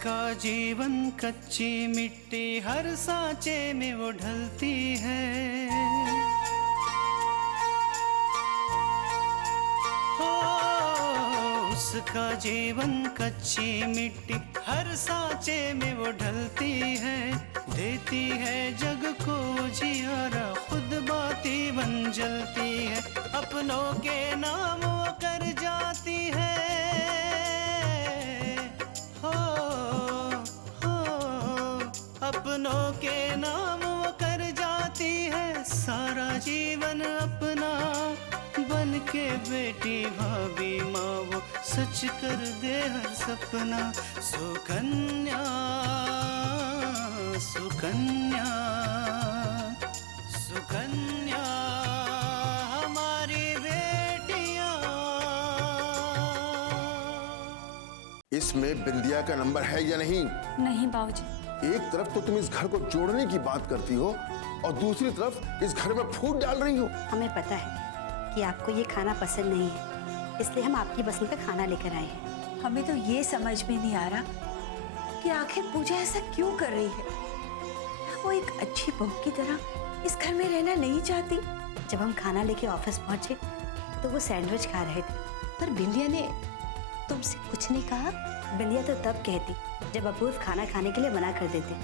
उसका जीवन कच्ची मिट्टी हर सांचे में वो ढलती है। हो उसका जीवन कच्ची मिट्टी हर सांचे में वो ढलती है। देती है जग को जियारा, खुद बाती बन जलती है। अपनों के नाम वो कर जाती है। अपनों के नाम वो कर जाती है। सारा जीवन अपना बन के बेटी भाभी माँ वो सच कर दे हर सपना। सुकन्या सुकन्या सुकन्या हमारी बेटियां। इसमें बिंदिया का नंबर है या नहीं? नहीं बाबूजी। एक तरफ तो तुम इस घर को जोड़ने की बात करती हो और दूसरी तरफ इस घर में फूट डाल रही हो। हमें पता है कि आपको ये खाना पसंद नहीं है, इसलिए हम आपकी पसंद का खाना लेकर आए हैं। हमें तो ये समझ में नहीं आ रहा कि आखिर पूजा ऐसा क्यों कर रही है। वो एक अच्छी बहू की तरह इस घर में रहना नहीं चाहती। जब हम खाना लेके ऑफिस पहुंचे तो वो सैंडविच खा रहे थे। पर बिंदिया ने तुमसे कुछ नहीं कहा? बिंदिया तो तब कहती जब अपूर्व खाना खाने के लिए मना कर देते।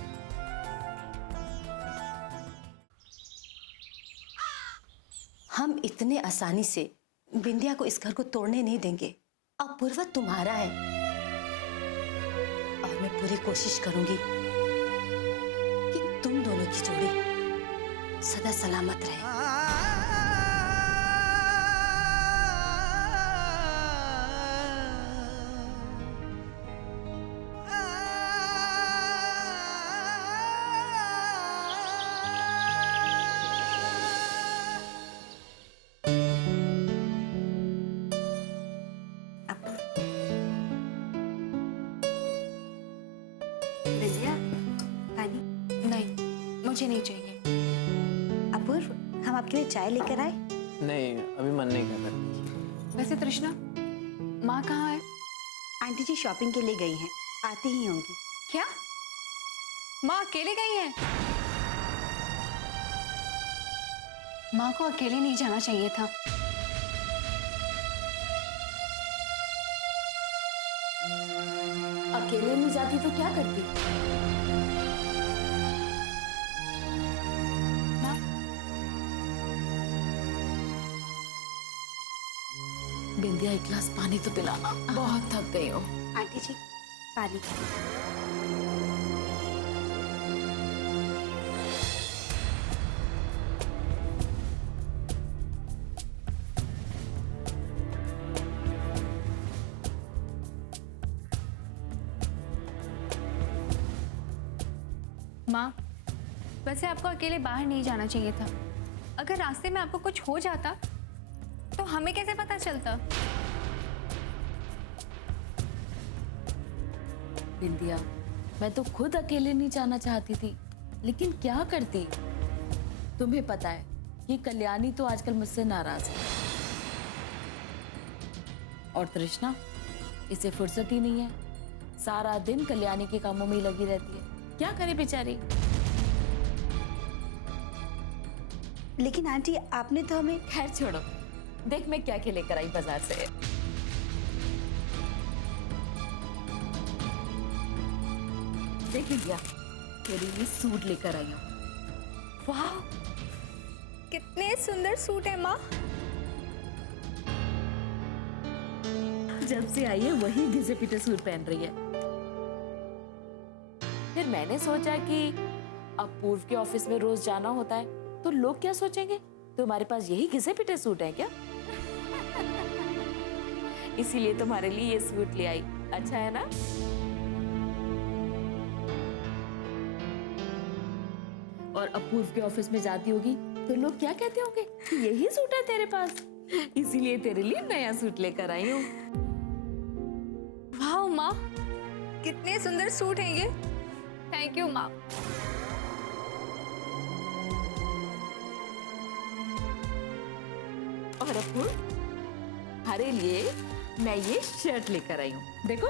हम इतने आसानी से बिंदिया को इस घर को तोड़ने नहीं देंगे। अपूर्व तुम्हारा है और मैं पूरी कोशिश करूंगी कि तुम दोनों की जोड़ी सदा सलामत रहे। मुझे नहीं चाहिए। अपूर्व, हम आपके लिए चाय लेकर आए? नहीं, अभी मन नहीं कर रहा। वैसे तृष्णा, माँ कहाँ है? आंटी जी शॉपिंग के लिए गई हैं, आती ही होंगी। क्या माँ अकेले गई हैं? माँ को अकेले नहीं जाना चाहिए था। अकेले नहीं जाती तो क्या करती? बिंदिया एक गिलास पानी तो पिलाना, बहुत थक गई हो। आंटी जी पानी। माँ, वैसे आपको अकेले बाहर नहीं जाना चाहिए था। अगर रास्ते में आपको कुछ हो जाता तो हमें कैसे पता चलता? बिंदिया, मैं तो खुद अकेले नहीं जाना चाहती थी, लेकिन क्या करती? तुम्हें पता है ये कल्याणी तो आजकल मुझसे नाराज है। और तृष्णा, इसे फुर्सत ही नहीं है, सारा दिन कल्याणी के कामों में ही लगी रहती है। क्या करे बेचारी। लेकिन आंटी आपने तो हमें। खैर छोड़ो, देख मैं क्या क्या लेकर आई बाजार से। देख लिया, तेरे लिए सूट लेकर आई हूँ। वाह, कितने सुंदर सूट है माँ। जब से आई है वही घिसे पिटे सूट पहन रही है। फिर मैंने सोचा कि अब पूर्व के ऑफिस में रोज जाना होता है तो लोग क्या सोचेंगे, तुम्हारे पास यही घिसे पिटे सूट है क्या? इसीलिए तुम्हारे लिए ये सूट ले आई। अच्छा है ना? और अब पूर्व के ऑफिस में जाती होगी तो लोग क्या कहते होंगे, यही सूट है तेरे पास, इसीलिए तेरे लिए नया सूट लेकर आई हूँ। वाह माँ, कितने सुंदर सूट हैं ये। थैंक यू माँ। और अपूर्व, हमारे लिए मैं ये शर्ट लेकर आई हूँ, देखो।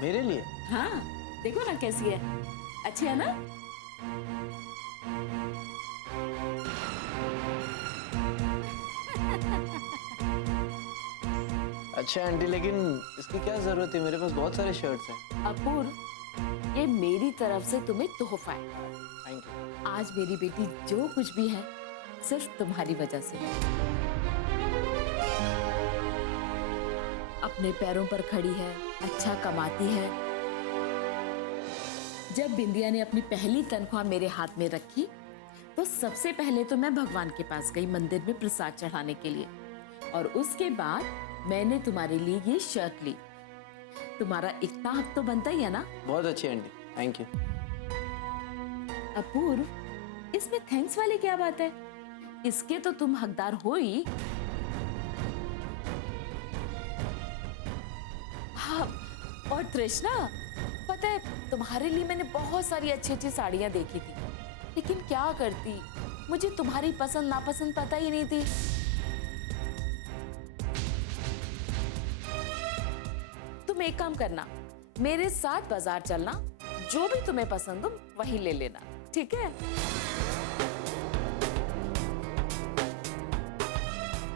मेरे लिए? हाँ, देखो ना कैसी है, अच्छी है ना? अच्छा आंटी, लेकिन इसकी क्या जरूरत है? मेरे पास बहुत सारे शर्ट्स हैं। अपूर्व, ये मेरी तरफ से तुम्हें तोहफा है। Thank you. आज मेरी बेटी जो कुछ भी है सिर्फ तुम्हारी वजह से है। अपने पैरों पर खड़ी है, अच्छा कमाती है। जब बिंदिया ने अपनी पहली तनख्वाह मेरे हाथ में रखी तो सबसे पहले तो मैं भगवान के पास गई मंदिर में प्रसाद चढ़ाने के लिए, और उसके बाद मैंने तुम्हारे लिए ये शर्ट ली। तुम्हारा इतना हक तो बनता ही है ना? बहुत अच्छी आंटी, थैंक यू। अपूर्व, इसमें थैंक्स वाली क्या बात है? इसके तो तुम हकदार हो ही। हाँ, और तृष्णा, पता है तुम्हारे लिए मैंने बहुत सारी अच्छी अच्छी साड़ियां देखी थी, लेकिन क्या करती, मुझे तुम्हारी पसंद नापसंद पता ही नहीं थी। तुम एक काम करना, मेरे साथ बाजार चलना, जो भी तुम्हें पसंद हो वही ले लेना, ठीक है?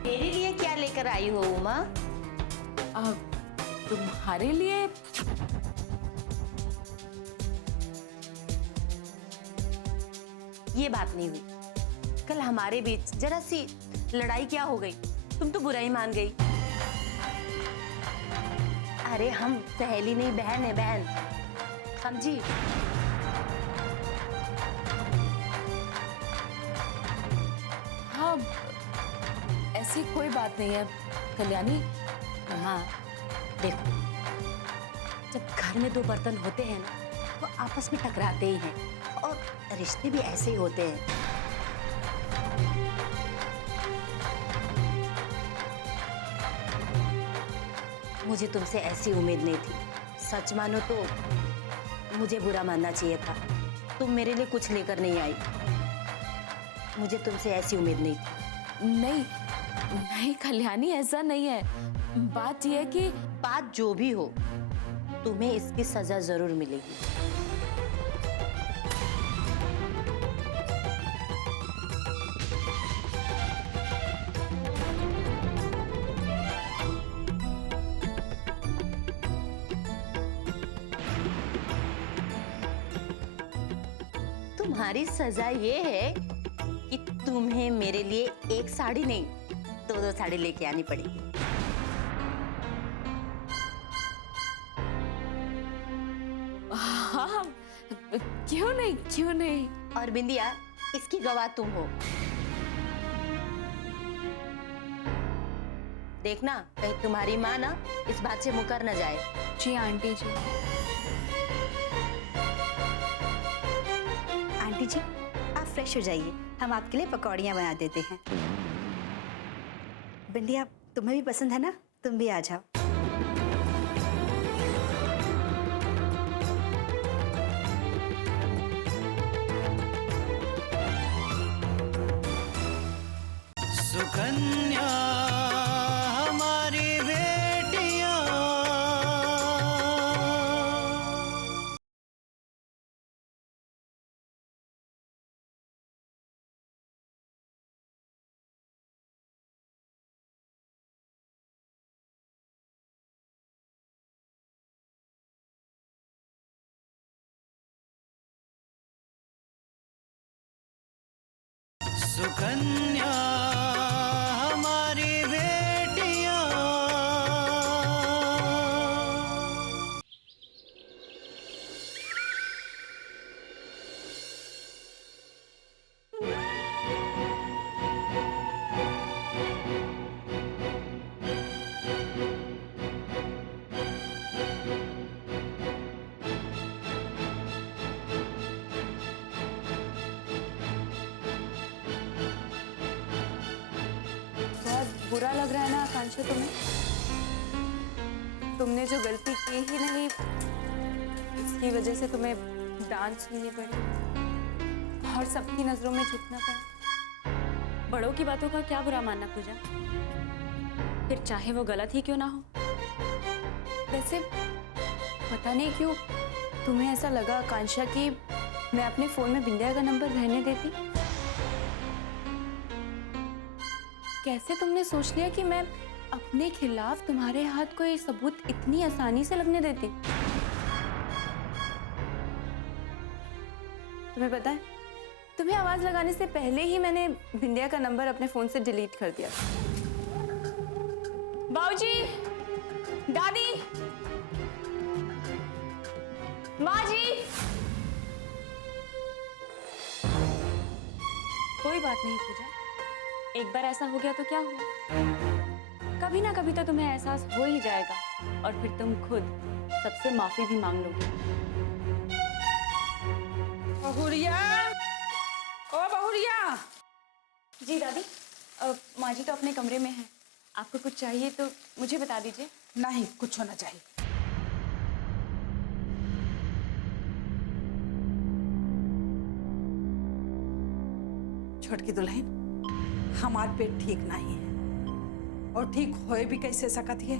मेरे लिए क्या लेकर आई हो उमा? तुम्हारे लिए ये बात नहीं हुई। कल हमारे बीच जरा सी लड़ाई क्या हो गई, तुम तो बुरा ही मान गई। अरे हम सहेली नहीं, बहन है, बहन, समझी? हाँ, ऐसी कोई बात नहीं है कल्याणी। हाँ देखो, जब घर में दो बर्तन होते हैं ना, वो आपस में टकराते ही हैं, और रिश्ते भी ऐसे ही होते हैं। मुझे तुमसे ऐसी उम्मीद नहीं थी। सच मानो तो मुझे बुरा मानना चाहिए था। तुम मेरे लिए कुछ लेकर नहीं आई। मुझे तुमसे ऐसी उम्मीद नहीं थी। नहीं नहीं कल्याणी, ऐसा नहीं है। बात यह है कि बात जो भी हो, तुम्हें इसकी सजा जरूर मिलेगी। तुम्हारी सजा ये है कि तुम्हें मेरे लिए एक साड़ी नहीं, दो साड़ी लेके आनी पड़ेगी। हाँ, क्यों नहीं, क्यों नहीं। और बिंदिया, इसकी गवाह तुम हो। देखना कहीं तुम्हारी माँ ना इस बात से मुकर न जाए। जी आंटी जी। आंटी जी, आप फ्रेश हो जाइए, हम आपके लिए पकौड़ियाँ बना देते हैं। बिंदिया, तुम्हें भी पसंद है ना? तुम भी आ जाओ। सुकन्या हमारी बेटियां, सुकन्या हमारी बेटियां। बहुत बुरा लग रहा है ना आकांक्षा तुम्हें? तुमने जो गलती की ही नहीं, इसकी वजह से तुम्हें डांट सुननी पड़ी और सबकी नजरों में झुकना पड़ा। बड़ों की बातों का क्या बुरा मानना पूजा, फिर चाहे वो गलत ही क्यों ना हो। वैसे पता नहीं क्यों तुम्हें ऐसा लगा आकांक्षा कि मैं अपने फोन में बिंदिया का नंबर रहने देती? कैसे तुमने सोच लिया कि मैं अपने खिलाफ तुम्हारे हाथ कोई सबूत इतनी आसानी से लगने देती? तुम्हें पता है, तुम्हें आवाज लगाने से पहले ही मैंने बिंदिया का नंबर अपने फोन से डिलीट कर दिया। बाबूजी, दादी, माँ जी, कोई बात नहीं पूजा, एक बार ऐसा हो गया तो क्या हुआ? कभी ना कभी तो तुम्हें एहसास हो ही जाएगा और फिर तुम खुद सबसे माफी भी मांग लोगे। बहुरिया, ओ बहुरिया। जी दादी, माँ जी तो अपने कमरे में हैं। आपको कुछ चाहिए तो मुझे बता दीजिए। नहीं, कुछ होना चाहिए। छोटकी दुल्हन, हमार पेट ठीक नहीं है और ठीक होए भी कैसे सकत है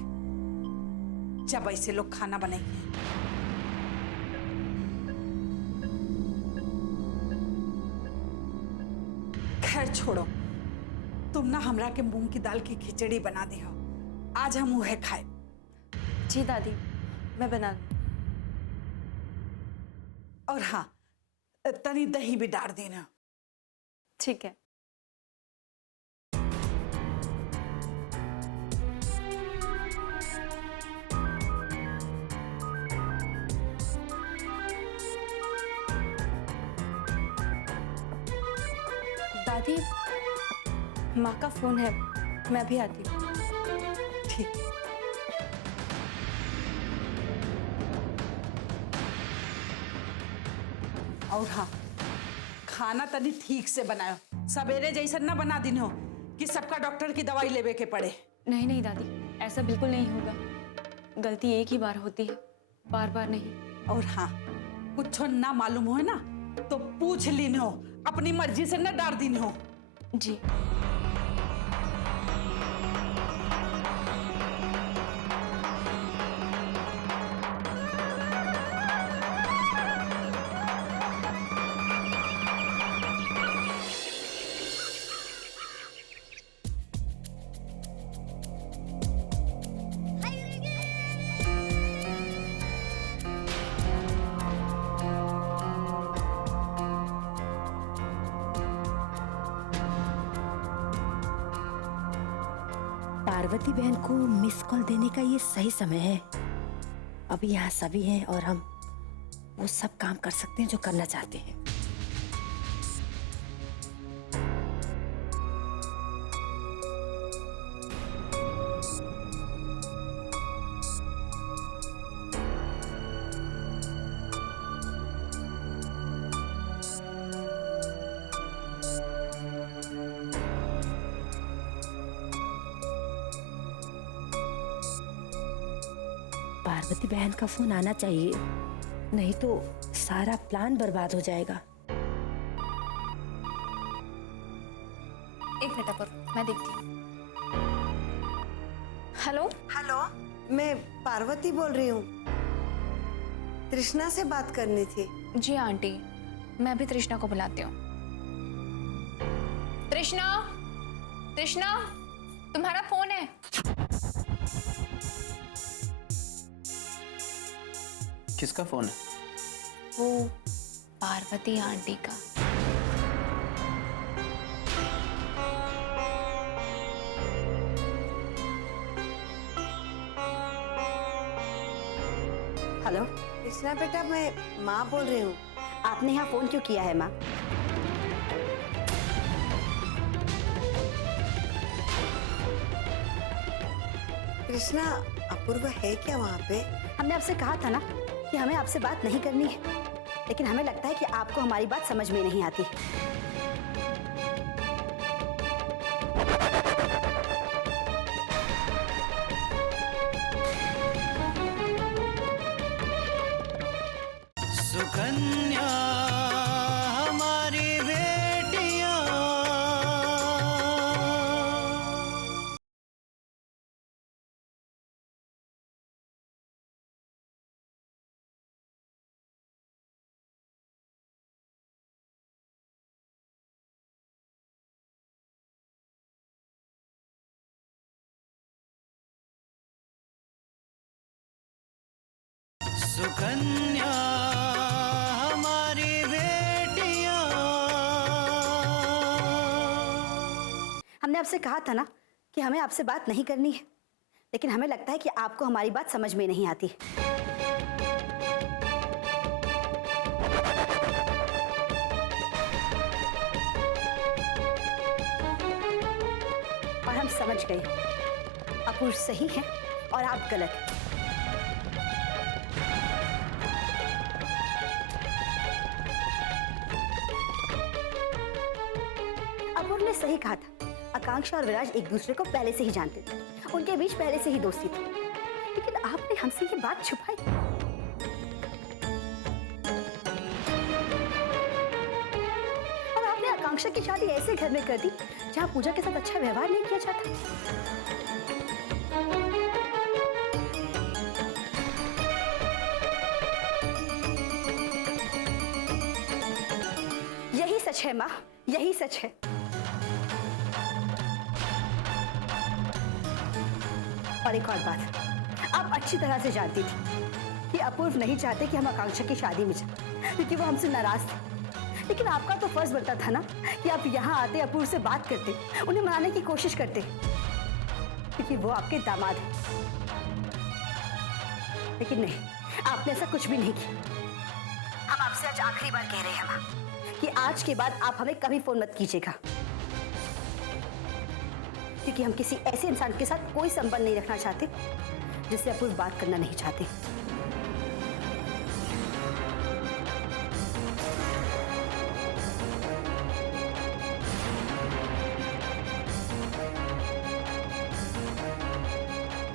जब ऐसे लोग खाना बनाएंगे। खैर छोड़ो, तुम ना हमरा के मूंग की दाल की खिचड़ी बना दे हो, आज हम उहे खाए। जी दादी, मैं बना दूं। और हाँ, तनी दही भी डाल देना। ठीक है। दादी, माँ का फोन है, मैं भी आती हूँ। ठीक। और हाँ, खाना तनी ठीक से बनाओ, सवेरे जैसा ना बना दिन हो कि सबका डॉक्टर की दवाई लेवे के पड़े। नहीं नहीं दादी, ऐसा बिल्कुल नहीं होगा। गलती एक ही बार होती है, बार बार नहीं। और हाँ, कुछ ना मालूम हो ना तो पूछ लीन हो, अपनी मर्जी से न डार दिन हो। जी। पार्वती बहन को मिस कॉल देने का ये सही समय है। अभी यहाँ सभी हैं और हम वो सब काम कर सकते हैं जो करना चाहते हैं। पार्वती बहन का फोन आना चाहिए, नहीं तो सारा प्लान बर्बाद हो जाएगा। एक मिनट पर मैं देखती हूँ। हेलो। हेलो, मैं पार्वती बोल रही हूँ। तृष्णा से बात करनी थी। जी आंटी, मैं भी तृष्णा को बुलाती हूँ। तृष्णा, तृष्णा, तुम्हारा फोन है। किसका फोन है? वो पार्वती आंटी का। हेलो कृष्णा बेटा, मैं माँ बोल रही हूँ। आपने यहाँ फोन क्यों किया है माँ? कृष्णा, अपूर्व है क्या वहाँ पे? हमने आपसे कहा था ना कि हमें आपसे बात नहीं करनी है, लेकिन हमें लगता है कि आपको हमारी बात समझ में नहीं आती। सुकन्या सुकन्या हमारी बेटियां। हमने आपसे कहा था ना कि हमें आपसे बात नहीं करनी है, लेकिन हमें लगता है कि आपको हमारी बात समझ में नहीं आती। और हम समझ गए, अपूर्व सही है और आप गलत हैं। अपूर्व ने सही कहा था, आकांक्षा और विराज एक दूसरे को पहले से ही जानते थे, उनके बीच पहले से ही दोस्ती थी, लेकिन आपने हमसे ये बात छुपाई। और आपने आकांक्षा की शादी ऐसे घर में कर दी जहां पूजा के साथ अच्छा व्यवहार नहीं किया जाता। यही सच है माँ, यही सच है। और एक और बात, आप अच्छी तरह से जानती थी कि अपूर्व नहीं चाहते कि हम आकांक्षा की शादी में जाएं, क्योंकि वो हमसे नाराज थे। लेकिन आपका तो फर्ज बनता था ना कि आप यहाँ आते, अपूर्व से बात करते, उन्हें मनाने की कोशिश करते, क्योंकि वो आपके दामाद हैं। लेकिन नहीं, आपने ऐसा कुछ भी नहीं किया। हम आपसे आज आखिरी बार कह रहे हैं माँ कि आज के बाद आप हमें कभी फोन मत कीजिएगा, क्योंकि हम किसी ऐसे इंसान के साथ कोई संबंध नहीं रखना चाहते जिससे अपूर्व बात करना नहीं चाहते।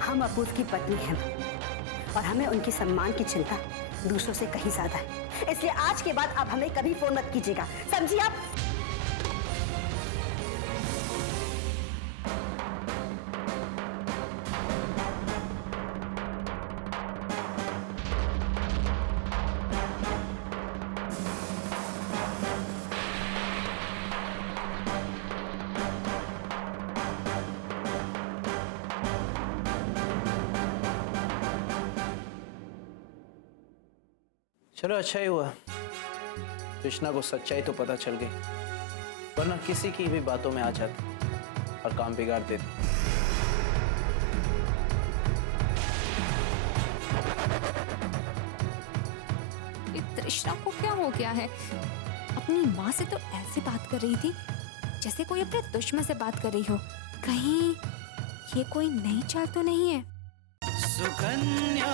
हम अपूर्व की पत्नी हैं और हमें उनके सम्मान की चिंता दूसरों से कहीं ज्यादा है, इसलिए आज के बाद आप हमें कभी फोन मत कीजिएगा, समझिए आप? चलो अच्छा ही हुआ, कृष्णा को सच्चाई तो पता चल गई, वरना किसी की भी बातों में आ जाती और काम बिगाड़ देती। तृष्णा को क्या हो गया है? अपनी माँ से तो ऐसे बात कर रही थी जैसे कोई अपने दुश्मन से बात कर रही हो। कहीं ये कोई नई चाल तो नहीं है? सुकन्या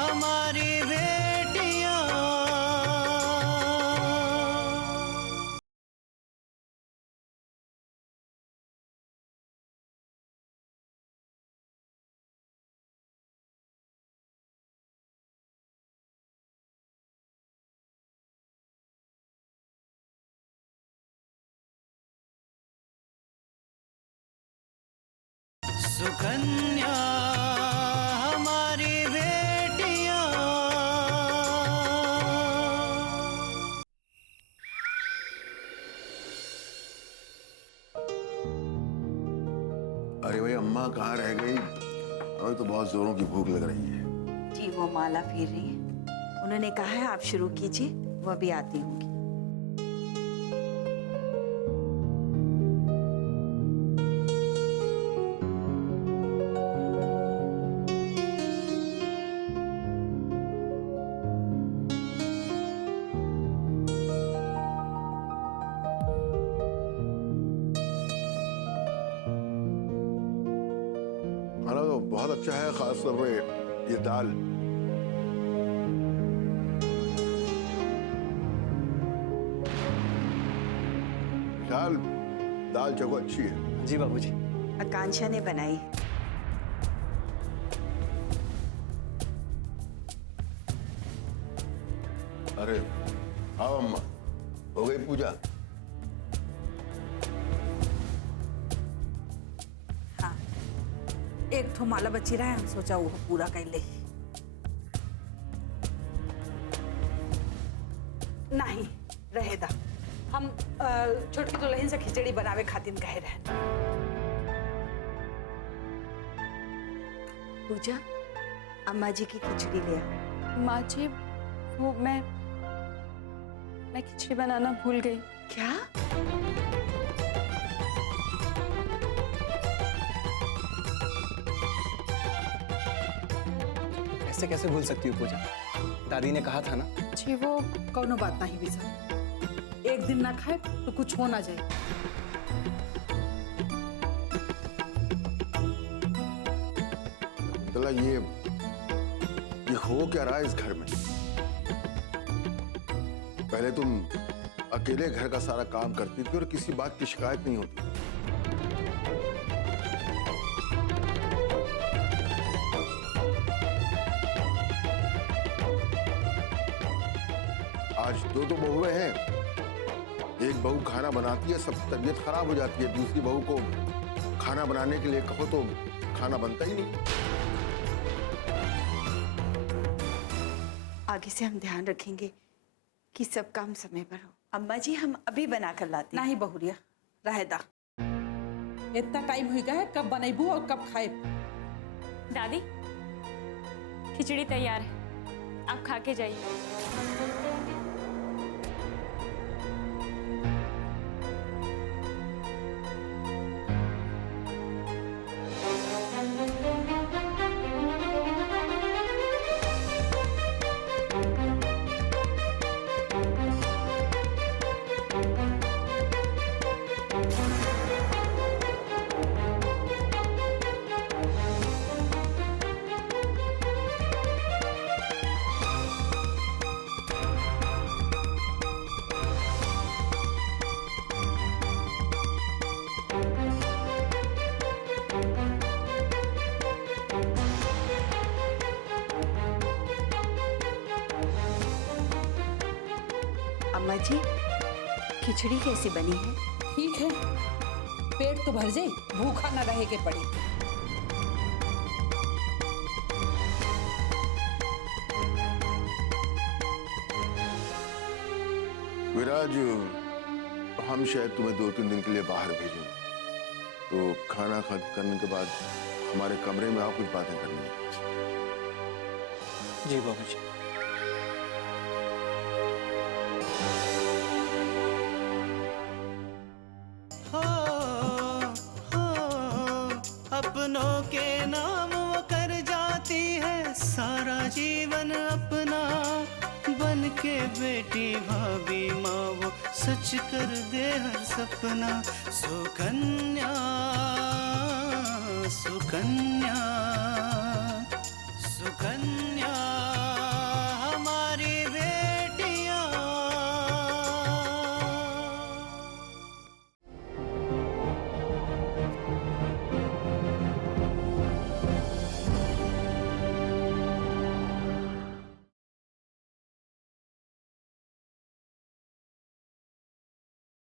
हमारी बेटियां। सुकन्या हमारी बेटियां। अरे भाई अम्मा कहाँ रह गई? हमें तो बहुत जोरों की भूख लग रही है। जी वो माला फिर रही है, उन्होंने कहा है आप शुरू कीजिए, वो अभी आती होंगी। खाना तो बहुत अच्छा है, खासतौर पे ये दाल। विशाल, दाल चको अच्छी है। जी बाबूजी। आकांक्षा ने बनाई। अरे आओ अम्मा, हो गई पूजा? हाँ, एक ठो माला बची रहा है, हम सोचा वो पूरा कर ले। नहीं रहेगा, हम छोटकी दुल्हन से खिचड़ी बनावे खातिर कहे रहे। पूजा, अम्मा जी की खिचड़ी ले आओ। माँ जी वो मैं खिचड़ी बनाना भूल गई। क्या? ऐसे कैसे भूल सकती हो पूजा? दादी ने कहा था ना। जी वो कौनो बात नहीं विजय, एक दिन ना खाए तो कुछ हो ना जाए। चला ये हो क्या रहा है इस घर में? पहले तुम अकेले घर का सारा काम करती थी और किसी बात की शिकायत नहीं होती। आज दो बहुएं हैं। एक बहू खाना बनाती है, सब तबीयत खराब हो जाती है। दूसरी बहू को खाना बनाने के लिए कहो तो खाना बनता ही नहीं। आगे से हम ध्यान रखेंगे कि सब काम समय पर हो। अम्मा जी हम अभी बना कर लाते हैं। नहीं बहुरिया, रहेदा। इतना टाइम हो गया है, कब बनेबू और कब खाए? दादी खिचड़ी तैयार है, आप खा के जाइए। अम्मा जी खिचड़ी कैसी बनी है? ठीक है, पेट तो भर जाए, भूखा न रहे के पड़े। विराज, हम शायद तुम्हें 2-3 दिन के लिए बाहर भेजें, तो खाना करने के बाद हमारे कमरे में आओ, कुछ बातें करनी है। जी बाबूजी। अपनों के नाम वो कर जाती है सारा जीवन अपना, बन के बेटी भाभी माँ वो सच कर दे हर सपना। सुकन्या सुकन्या